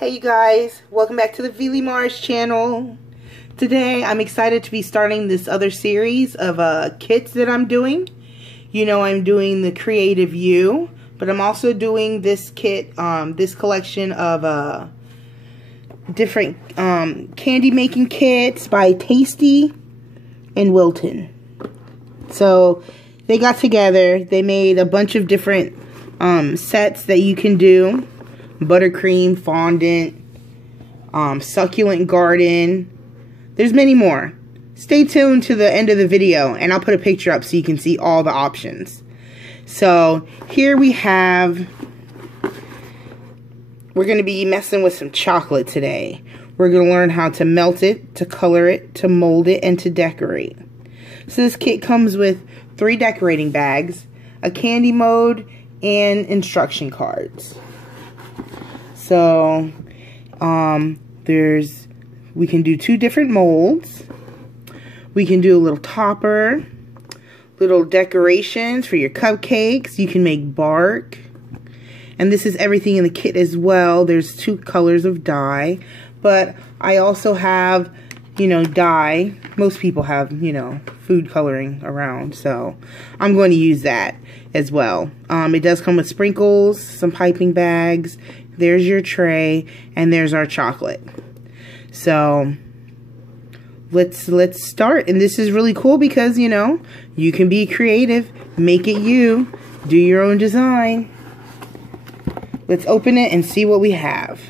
Hey you guys, welcome back to the Vili Mars channel. Today I'm excited to be starting this other series of kits that I'm doing. You know, I'm doing the Creative You, but I'm also doing this kit, this collection of different candy making kits by Tasty and Wilton. So they got together, they made a bunch of different sets that you can do. Buttercream, fondant, succulent garden. There's many more. Stay tuned to the end of the video and I'll put a picture up so you can see all the options. So here we have, we're going to be messing with some chocolate today. We're going to learn how to melt it, to color it, to mold it, and to decorate. So this kit comes with 3 decorating bags, a candy mode, and instruction cards. So, we can do 2 different molds. We can do a little topper, little decorations for your cupcakes. You can make bark. And this is everything in the kit as well. There's 2 colors of dye. But I also have, you know, dye. Most people have, you know, food coloring around. So, I'm going to use that as well. It does come with sprinkles, some piping bags. There's your tray, and there's our chocolate. So let's start. And this is really cool because, you know, you can be creative, make it you, do your own design. Let's open it and see what we have.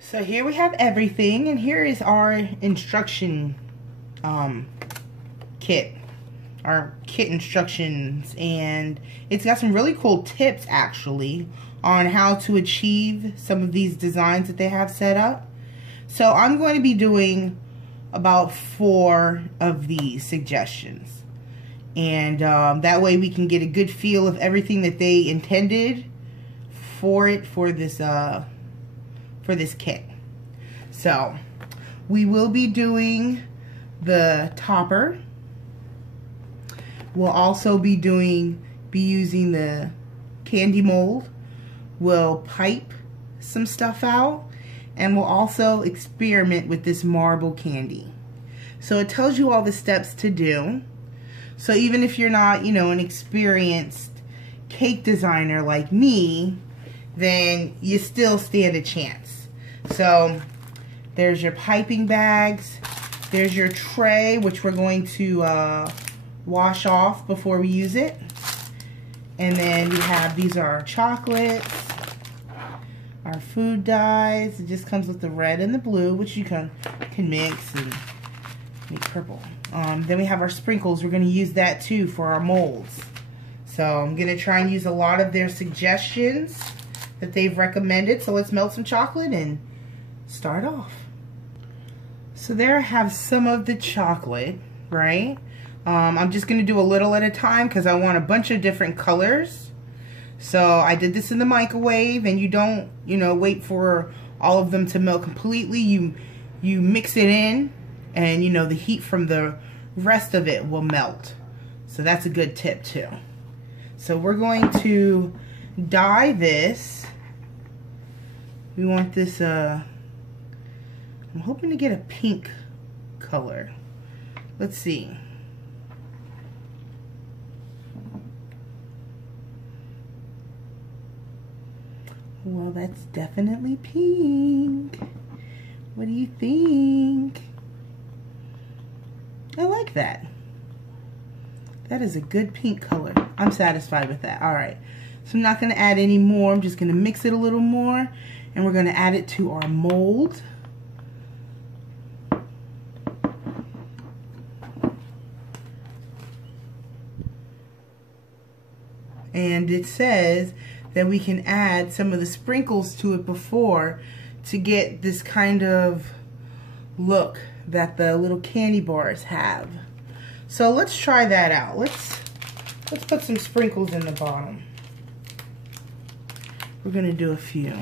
So here we have everything, and here is our instruction kit. Our kit instructions, and it's got some really cool tips actually on how to achieve some of these designs that they have set up. So I'm going to be doing about 4 of these suggestions, and that way we can get a good feel of everything that they intended for this kit. So we will be doing the topper. We'll also be using the candy mold. We'll pipe some stuff out, and we'll also experiment with this marble candy. So it tells you all the steps to do. So even if you're not, you know, an experienced cake designer like me, then you still stand a chance. So there's your piping bags. There's your tray, which we're going to wash off before we use it. And then we have, these are our chocolates, our food dyes. It just comes with the red and the blue, which you can mix and make purple. Then we have our sprinkles. We're going to use that too for our molds. So I'm going to try and use a lot of their suggestions that they've recommended. So let's melt some chocolate and start off. So there I have some of the chocolate, right? I'm just going to do a little at a time because I want a bunch of different colors. So I did this in the microwave, and you don't, you know, wait for all of them to melt completely. You mix it in, and you know, the heat from the rest of it will melt. So that's a good tip too. So we're going to dye this. We want this, I'm hoping to get a pink color. Let's see. Well, that's definitely pink. What do you think? I like that. That is a good pink color. I'm satisfied with that. Alright. So I'm not going to add any more. I'm just going to mix it a little more. And we're going to add it to our mold. And it says that we can add some of the sprinkles to it before to get this kind of look that the little candy bars have. So let's try that out. Let's put some sprinkles in the bottom. We're gonna do a few.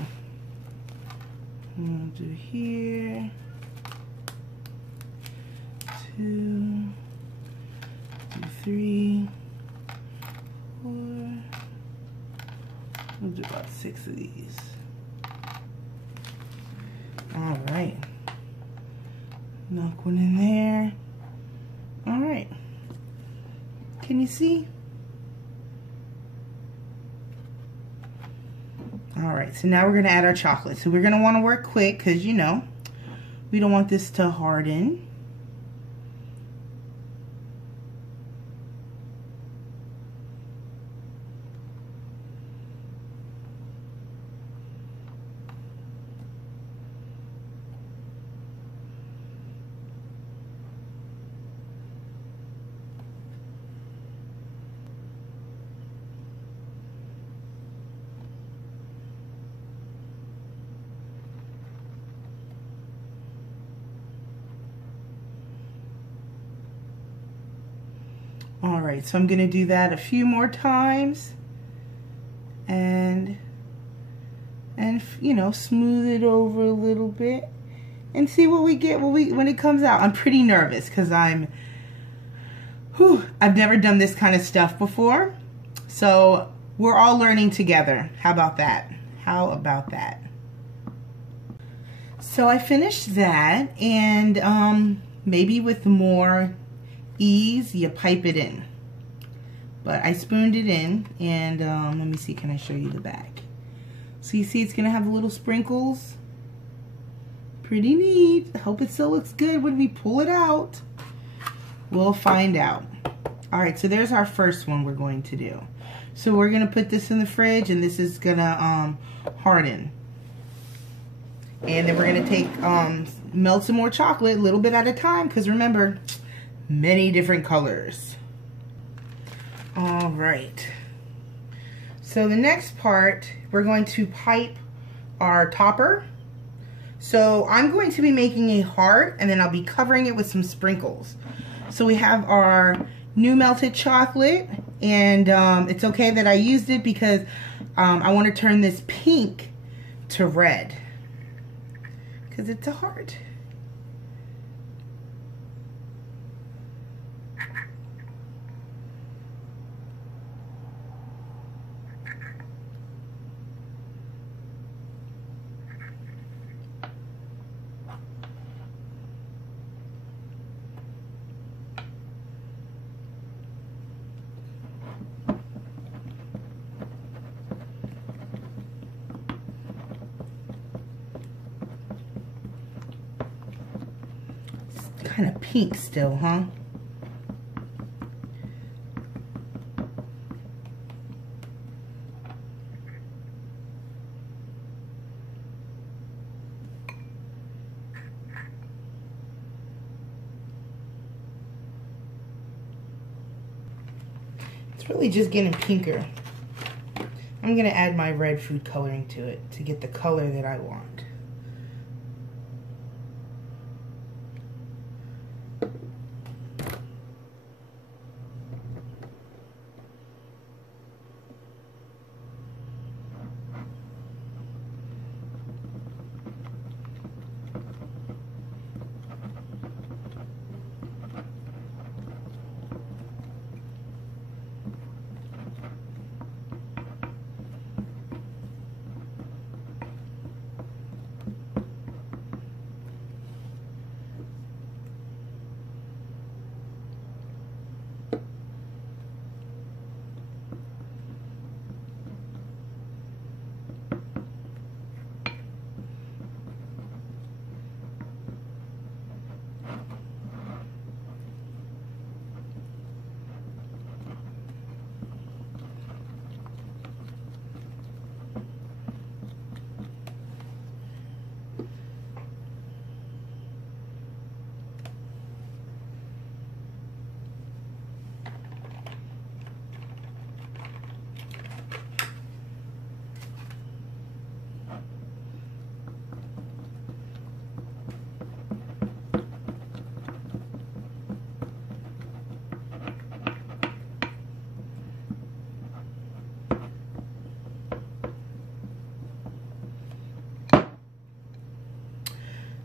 We'll do here, 2, 3, 4, We'll do about 6 of these. All right. Knock one in there. All right. Can you see? All right, so now we're gonna add our chocolate. So we're gonna wanna work quick because, you know, we don't want this to harden. All right, so I'm gonna do that a few more times and you know, smooth it over a little bit and see what we get when it comes out. I'm pretty nervous because I've never done this kind of stuff before. So we're all learning together. How about that? How about that? So I finished that, and maybe with more ease, you pipe it in. But I spooned it in, and let me see, can I show you the back? So you see it's gonna have little sprinkles. Pretty neat. I hope it still looks good when we pull it out. We'll find out. All right, so there's our first one we're going to do. So we're gonna put this in the fridge, and this is gonna harden. And then we're gonna take, melt some more chocolate, a little bit at a time, because remember, many different colors. All right. So the next part, we're going to pipe our topper. So I'm going to be making a heart, and then I'll be covering it with some sprinkles. So we have our new melted chocolate, and it's okay that I used it because I want to turn this pink to red because it's a heart. Kind of pink still, huh? It's really just getting pinker. I'm gonna add my red food coloring to it to get the color that I want.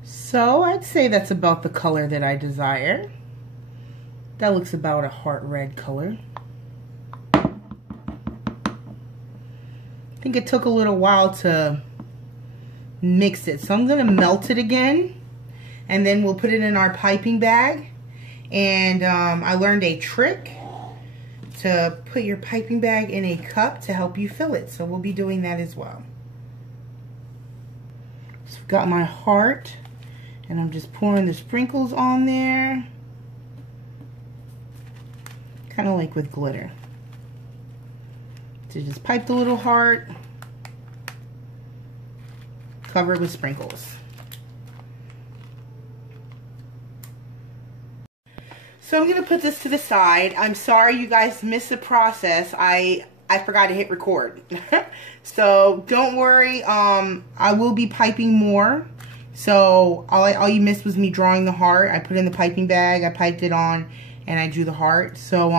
So I'd say that's about the color that I desire. That looks about a heart red color. think it took a little while to mix it. So I'm going to melt it again, and then we'll put it in our piping bag. And I learned a trick to put your piping bag in a cup to help you fill it. So we'll be doing that as well. So I've got my heart, and I'm just pouring the sprinkles on there. Kind of like with glitter. So just pipe the little heart, cover it with sprinkles. So I'm going to put this to the side. I'm sorry you guys missed the process. I forgot to hit record. So don't worry, I will be piping more. So all you missed was me drawing the heart. I put it in the piping bag, I piped it on, and I drew the heart. So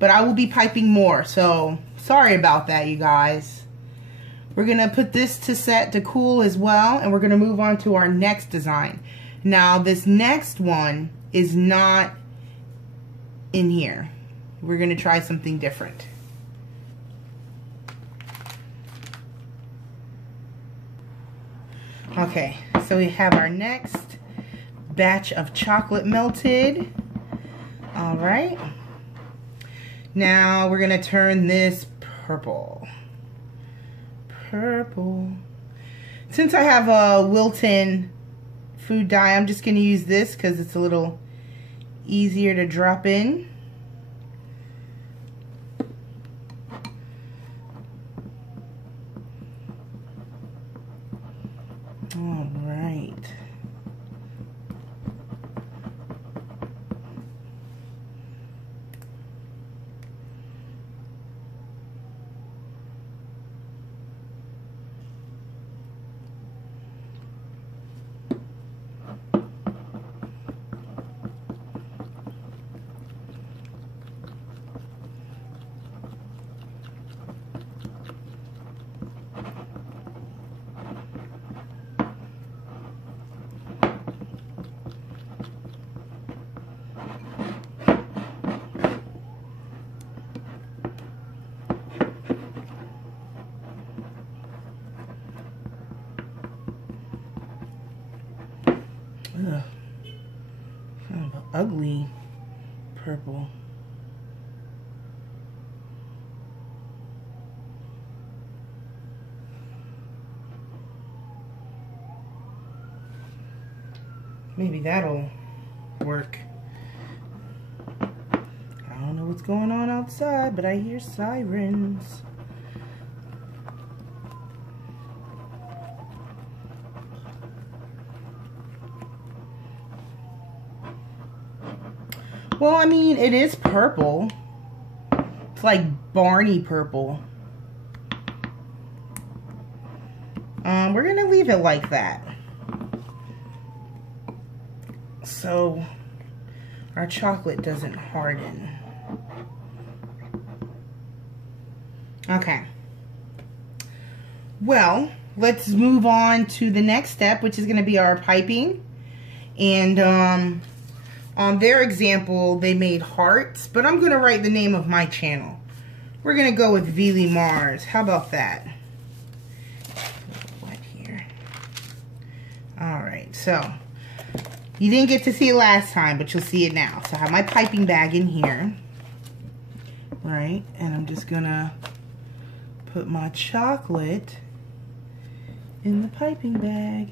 but I will be piping more. So sorry about that, you guys. We're going to put this to set to cool as well, and we're going to move on to our next design. Now this next one is not in here. We're going to try something different. Okay, so we have our next batch of chocolate melted. All right. Now we're going to turn this purple. Purple. Since I have a Wilton food dye, I'm just going to use this because it's a little easier to drop in. All right. Ugh. Kind of an ugly purple. Maybe that'll work. I don't know what's going on outside, but I hear sirens. Well, I mean, it is purple. It's like Barney purple. We're going to leave it like that. So our chocolate doesn't harden. Okay. Well, let's move on to the next step, which is going to be our piping. And on their example, they made hearts, but I'm going to write the name of my channel. We're going to go with Veely Mars. How about that? Wet here. All right, so you didn't get to see it last time, but you'll see it now. So I have my piping bag in here, right? And I'm just going to put my chocolate in the piping bag.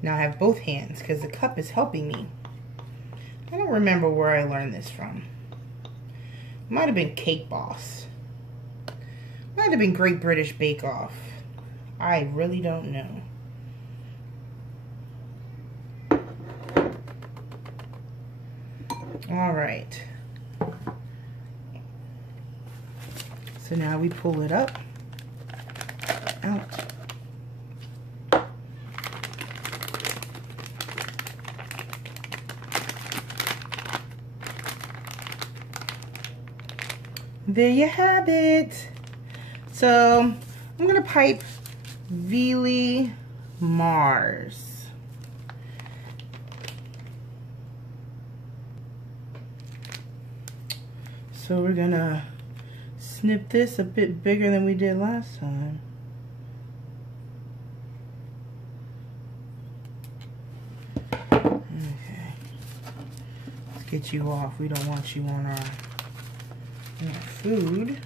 Now I have both hands because the cup is helping me. I don't remember where I learned this from. Might have been Cake Boss. Might have been Great British Bake Off. I really don't know. All right. So now we pull it up, out. There you have it. So I'm going to pipe Veely Mars. So we're gonna snip this a bit bigger than we did last time. Okay. Let's get you off. We don't want you on our food.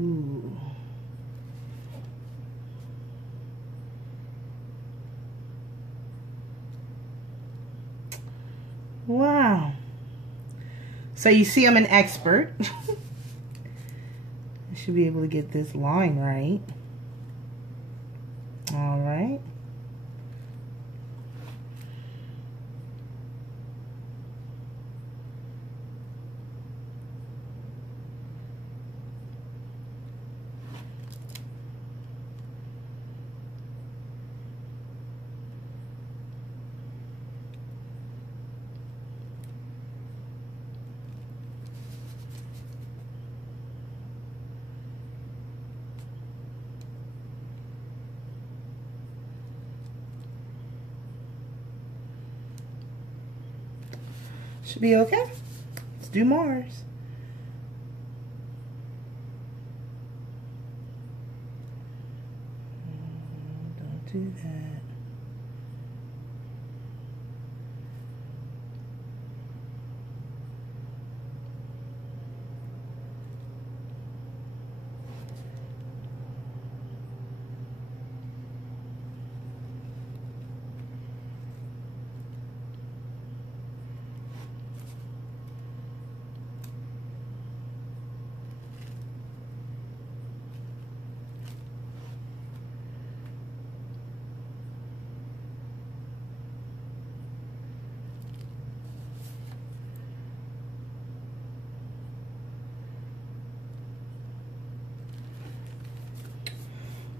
Ooh. Wow. So you see I'm an expert. I should be able to get this line right. All right. Should be okay. Let's do Mars. Don't do that.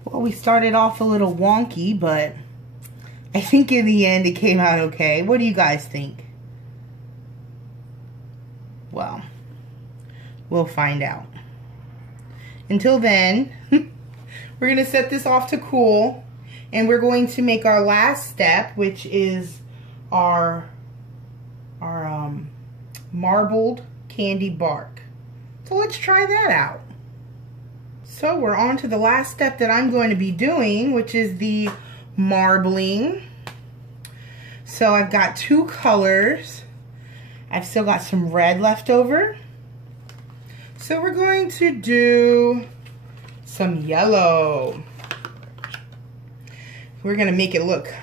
Well, we started off a little wonky, but I think in the end it came out okay. What do you guys think? Well, we'll find out. Until then, we're going to set this off to cool, and we're going to make our last step, which is our marbled candy bark. So let's try that out. So we're on to the last step that I'm going to be doing, which is the marbling. So I've got two colors. I've still got some red left over. So we're going to do some yellow. We're going to make it look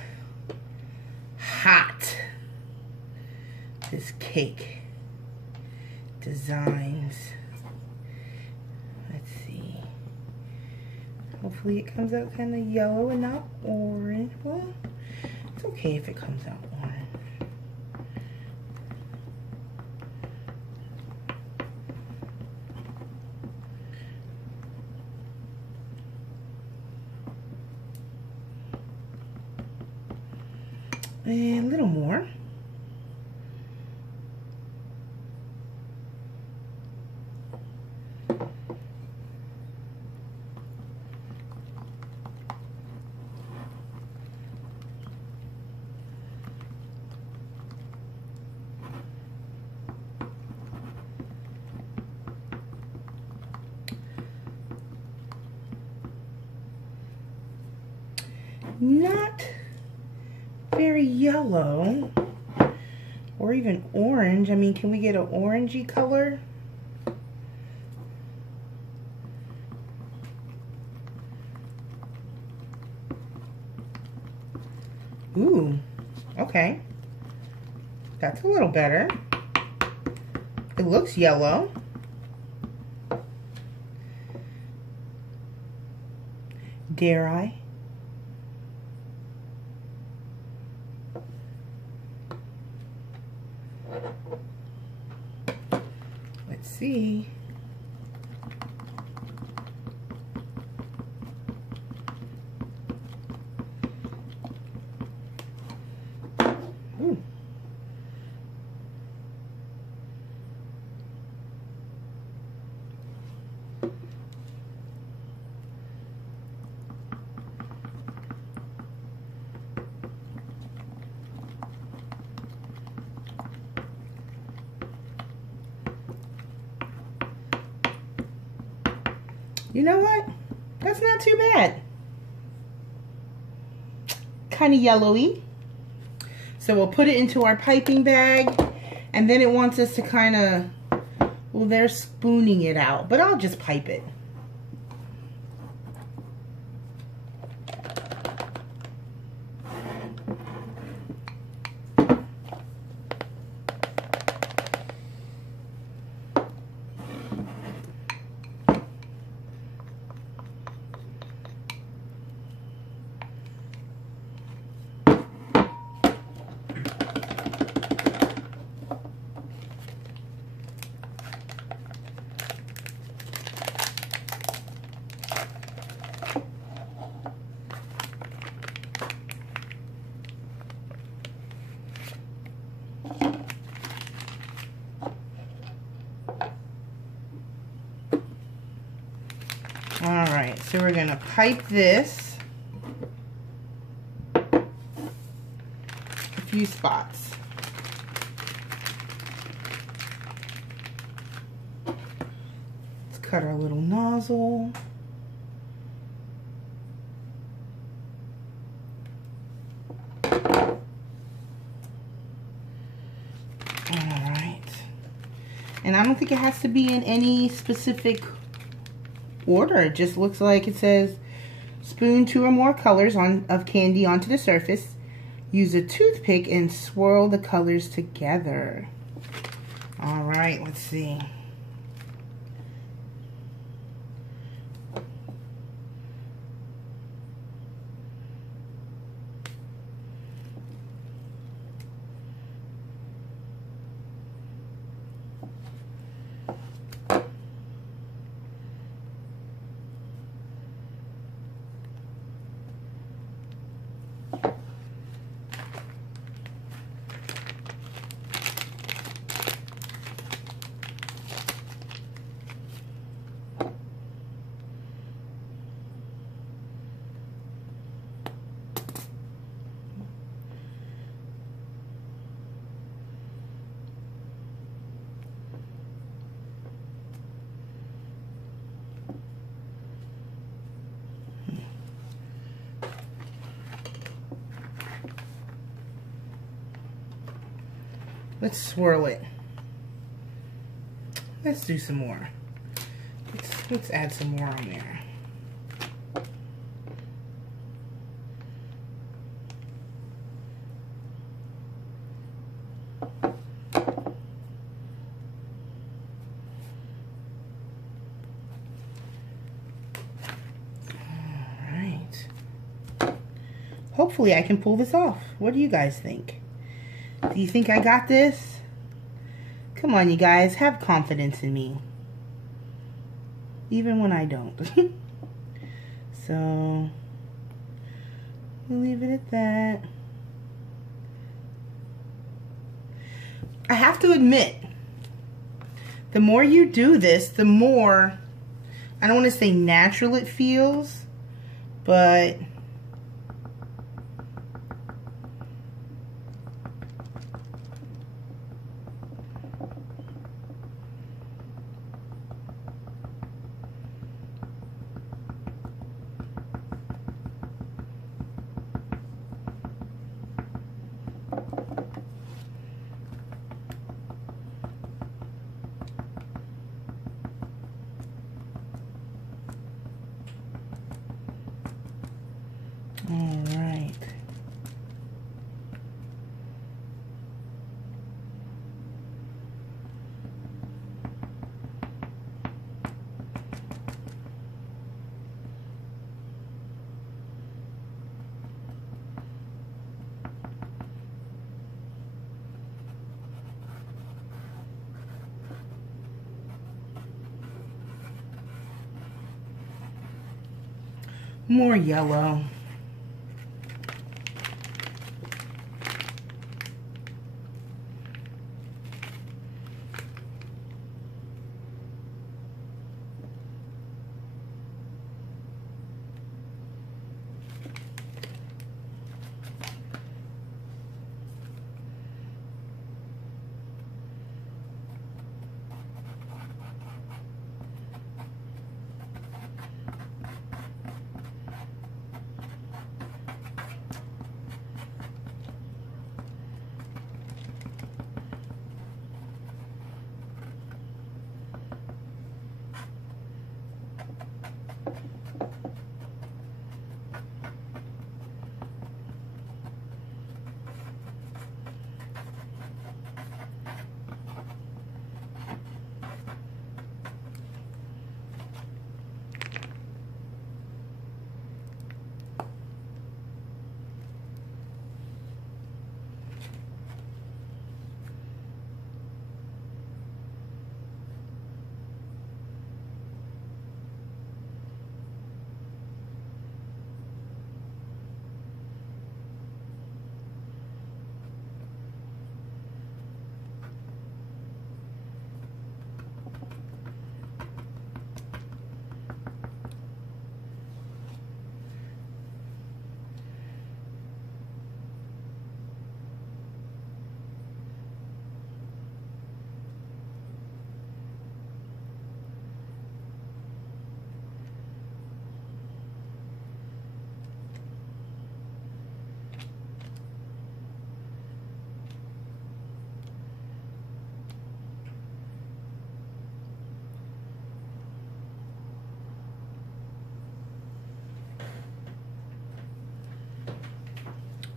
hot. This cake designs. Let's see. Hopefully it comes out kind of yellow and not orange. Well, it's okay if it comes out orange. And a little more. Not very yellow or even orange. I mean, can we get an orangey color? Ooh, okay. That's a little better. It looks yellow. Dare I? see. Ooh. You know what? That's not too bad. Kind of yellowy. So we'll put it into our piping bag, and then it wants us to kind of, well, they're spooning it out, but I'll just pipe it. Alright, so we're going to pipe this a few spots. Let's cut our little nozzle. Alright. And I don't think it has to be in any specific order. It just looks like it says spoon 2 or more colors of candy onto the surface. Use a toothpick and swirl the colors together. All right, let's see. Let's swirl it. Let's do some more. Let's add some more on there. Alright. Hopefully I can pull this off. What do you guys think? Do you think I got this? Come on, you guys. Have confidence in me. Even when I don't. So, we'll leave it at that. I have to admit, the more you do this, the more, I don't want to say natural it feels, but more yellow.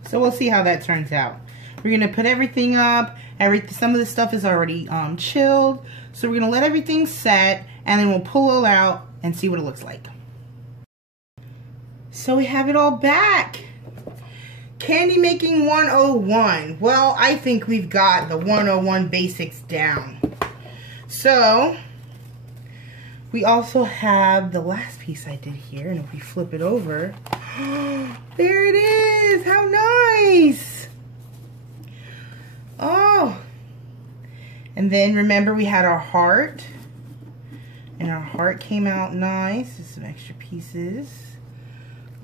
So we'll see how that turns out. We're gonna put everything up. Some of the stuff is already chilled. So we're gonna let everything set, and then we'll pull it out and see what it looks like. So we have it all back. Candy making 101. Well, I think we've got the 101 basics down. So we also have the last piece I did here, and if we flip it over, there it is. How nice. Oh. And then remember we had our heart, and our heart came out nice. There's some extra pieces.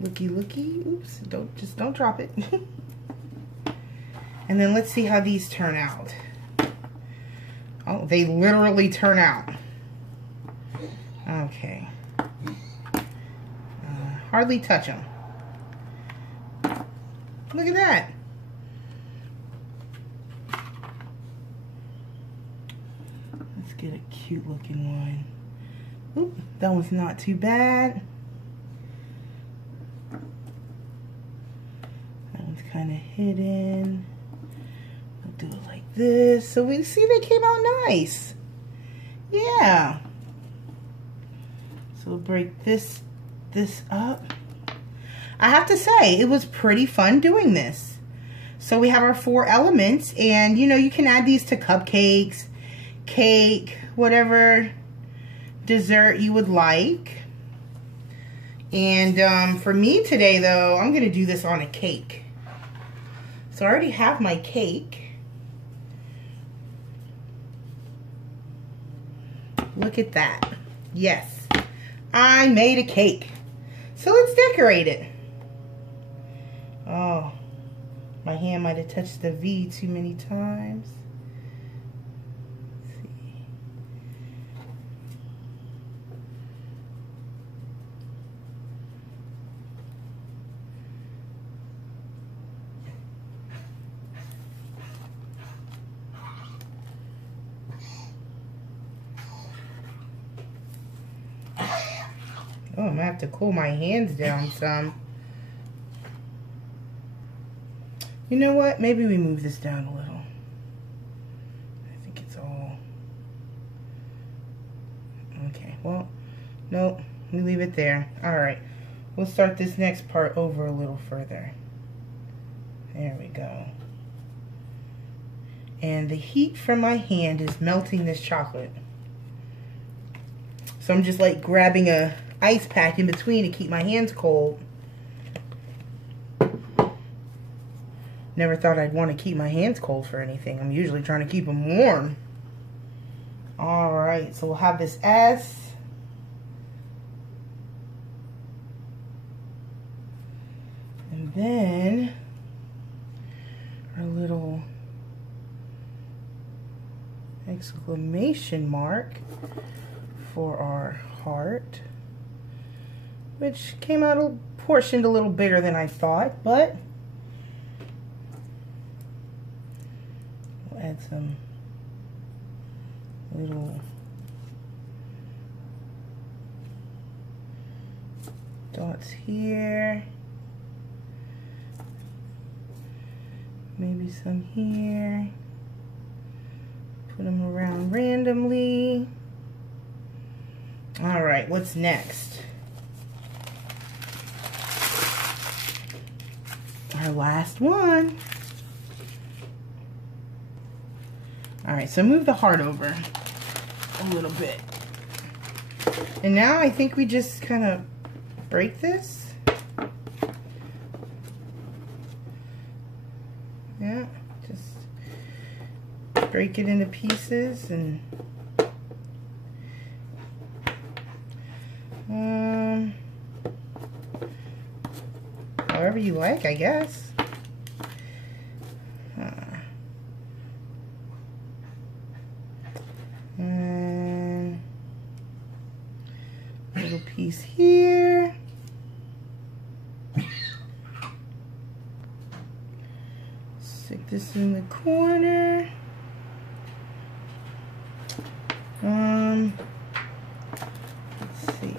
Looky, looky. Oops, don't drop it. And then let's see how these turn out. Oh, they literally turn out. Okay. Hardly touch them. Look at that. Let's get a cute looking one. Oop, that one's not too bad. That one's kind of hidden. I'll do it like this. So we see they came out nice. Yeah. So we'll break this up. I have to say, it was pretty fun doing this. So we have our 4 elements, and you know, you can add these to cupcakes, cake, whatever dessert you would like. And for me today though, I'm gonna do this on a cake. So I already have my cake. Look at that. Yes, I made a cake. So let's decorate it. Oh, my hand might have touched the V too many times. Let's see. Oh, I'm gonna have to cool my hands down some. You know what? Maybe we move this down a little. I think it's all... Okay, well, nope. We leave it there. Alright. We'll start this next part over a little further. There we go. And the heat from my hand is melting this chocolate. So I'm just like grabbing a ice pack in between to keep my hands cold. Never thought I'd want to keep my hands cold for anything. I'm usually trying to keep them warm. Alright, so we'll have this S. And then our little exclamation mark for our heart, which came out portioned a little bigger than I thought, but we'll add some little dots here, maybe some here, put them around randomly. All right, what's next? Our last one. All right, so move the heart over a little bit. And now I think we just kind of break this. Yeah, just break it into pieces and however you like, I guess. And little piece here. Stick this in the corner. Let's see.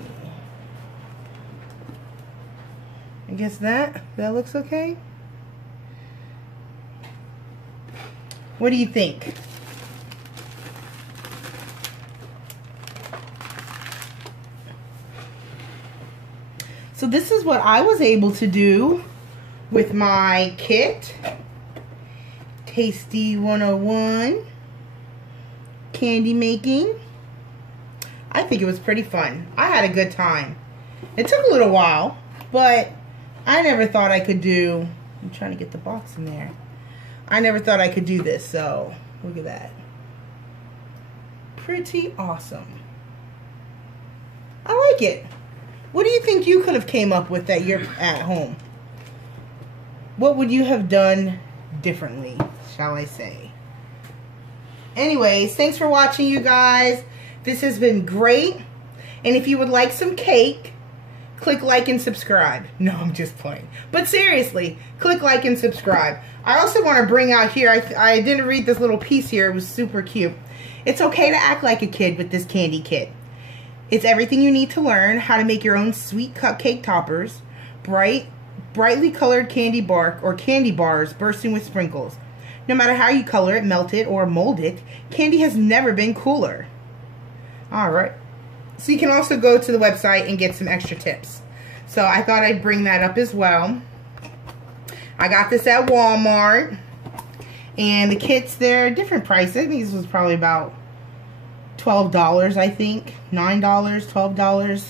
I guess that looks okay. What do you think? So this is what I was able to do with my kit. Tasty 101 candy making. I think it was pretty fun. I had a good time. It took a little while, but I never thought I could do, I'm trying to get the box in there. I never thought I could do this, so look at that. Pretty awesome. I like it. What do you think you could have came up with that you're at home? What would you have done differently, shall I say? Anyways, thanks for watching, you guys. This has been great. And if you would like some cake, click like and subscribe. No, I'm just playing. But seriously, click like and subscribe. I also want to bring out here, I didn't read this little piece here. It was super cute. It's okay to act like a kid with this candy kit. It's everything you need to learn how to make your own sweet cupcake toppers, brightly colored candy bark or candy bars bursting with sprinkles. No matter how you color it, melt it, or mold it, candy has never been cooler. Alright. So you can also go to the website and get some extra tips. So I thought I'd bring that up as well. I got this at Walmart. And the kits, they're different prices. I think this was probably about $12, I think. $9, $12,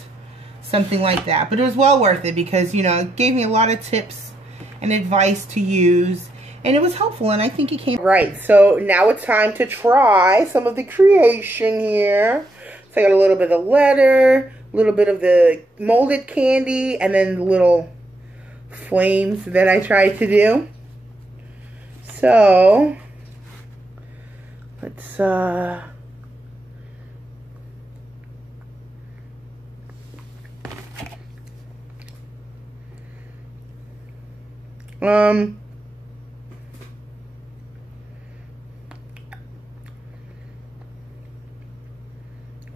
something like that. But it was well worth it because, you know, it gave me a lot of tips and advice to use. And it was helpful, and I think it came... Right, so now it's time to try some of the creation here. So I got a little bit of letter, a little bit of the molded candy, and then the little flames that I tried to do. So, let's,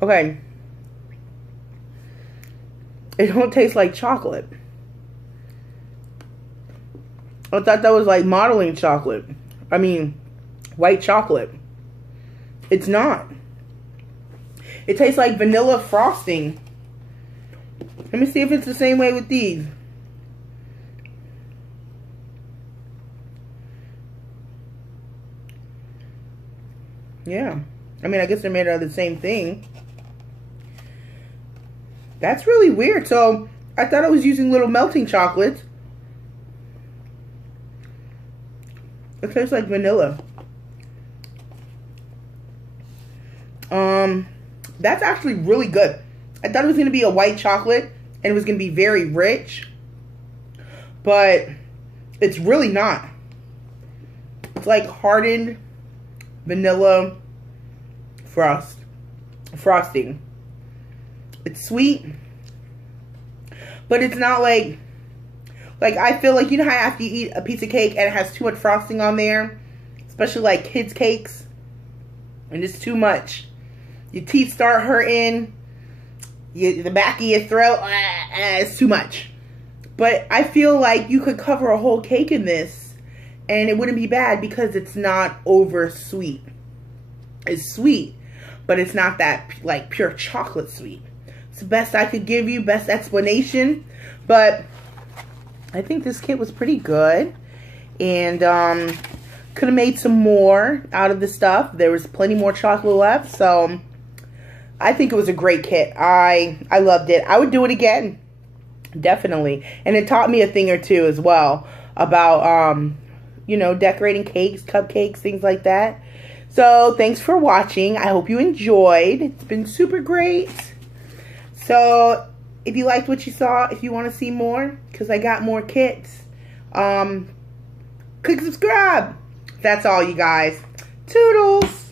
okay. It don't taste like chocolate. I thought that was like modeling chocolate. I mean, white chocolate. It's not. It tastes like vanilla frosting. Let me see if it's the same way with these. Yeah. I mean, I guess they're made out of the same thing. That's really weird. So I thought I was using little melting chocolates. It tastes like vanilla. That's actually really good. I thought it was going to be a white chocolate and it was going to be very rich, but it's really not. It's like hardened vanilla frosting. It's sweet, but it's not like I feel like, you know how after you eat a piece of cake and it has too much frosting on there, especially like kids' cakes, and it's too much. Your teeth start hurting, the back of your throat, it's too much. But I feel like you could cover a whole cake in this and it wouldn't be bad because it's not over sweet. It's sweet, but it's not that like pure chocolate sweet. It's the best I could give you, best explanation. But I think this kit was pretty good, and could have made some more out of the stuff. There was plenty more chocolate left, so I think it was a great kit. I loved it. I would do it again, definitely. And it taught me a thing or two as well about you know, decorating cakes, cupcakes, things like that. So thanks for watching. I hope you enjoyed. It's been super great. So if you liked what you saw, if you want to see more, because I got more kits, click subscribe. That's all, you guys. Toodles.